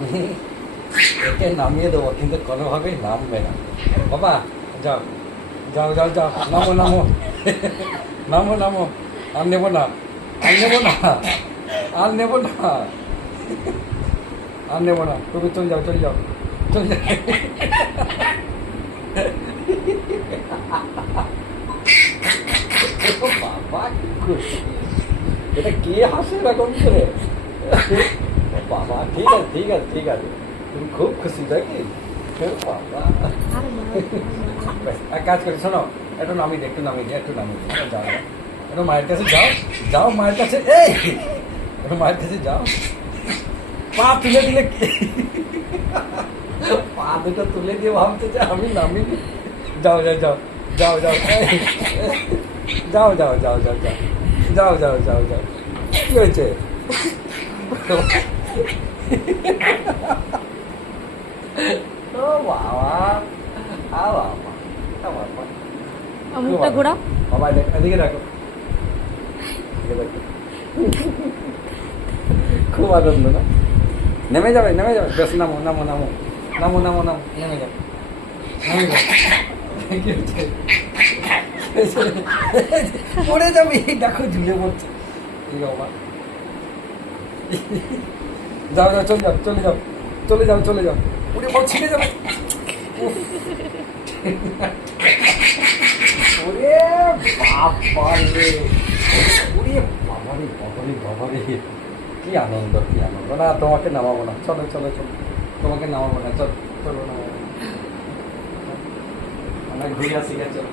আমি একে নামিয়ে দেবো, কিন্তু কোনোভাবেই নামবে না। বাবা যাও যাও যাও যাও, নামো নামো নামো নামো। আর নেবো না, আর নেবো না, আর নেবো না, আর নেবো না। তুমি চলে যাও, চলে যাও, চলে যাও। বাবা কি খুশি, এটা কে হাসে এরকম করে? বাবা ঠিক আছে ঠিক আছে ঠিক আছে, তুমি খুব খুশি নাকি? বাবা এক কাজ করি, শোনো, একটু নামিয়ে দিই, একটু নামিয়ে দিই, একটু নামিয়ে দিই, যাও যাও। একটু মায়ের কাছে যাও, যাও মায়ের কাছে, এই একটু মায়ের কাছে যাও। পা তুলে দিলে পা দুটো তুলে দিয়ে ভাবতে যে আমি নামিনি। যাও যাও যাও যাও যাও যাও যাও যাও যাও যাও যাও যাও যাও। কি হয়েছে? ও বাবা, আ বাবা, আ বাবা। মুখটা ঘোরাও। বাবা এদিকে রাখো, এদিকে রাখো। খুব আনন্দ না? নেমে যাবে, নেমে যাবে, বেশ নামো নামো নামো নামো নামো নামো, নেমে যাবে, নেমে যাবে। কি হচ্ছে? পড়ে যাবে, দেখো ঝুলে পড়ছে। এই বাবা, যাও যাও, চলে যাও, চলে যাও, চলে যাও, চলে যাও। উড়ে বল ছিঁড়ে যাবে। ওরে বাবা রে, ওরে বাবারে বাবারে বাবারে, কি আনন্দ, কি আনন্দ। না তোমাকে নামাবো না, চলো চলো চলো, তোমাকে নামাবো না, চলো চলো না, আমরা ঘুরে আসি, চলো।